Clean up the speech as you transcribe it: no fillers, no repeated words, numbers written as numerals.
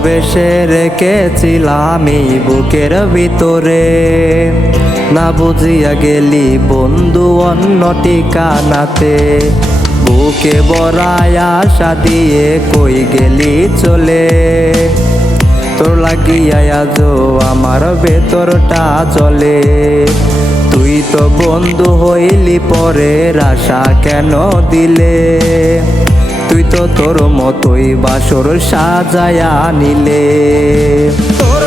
ভালোবেসে রেখেছিলাম এই বুকের ভিতরে, না বুঝিয়া গেলি বন্ধু অন্য ঠিকানাতে। বুকে ভরায় আশা দিয়ে কই গেলি চলে, তোর লাগিয়া আজও আমার ভেতরটা চলে। তুই তো বন্ধু হইলি পরের আশা কেন দিলে, তুই তো তোর মতোই বাসর সাজায়া নিলে। তোর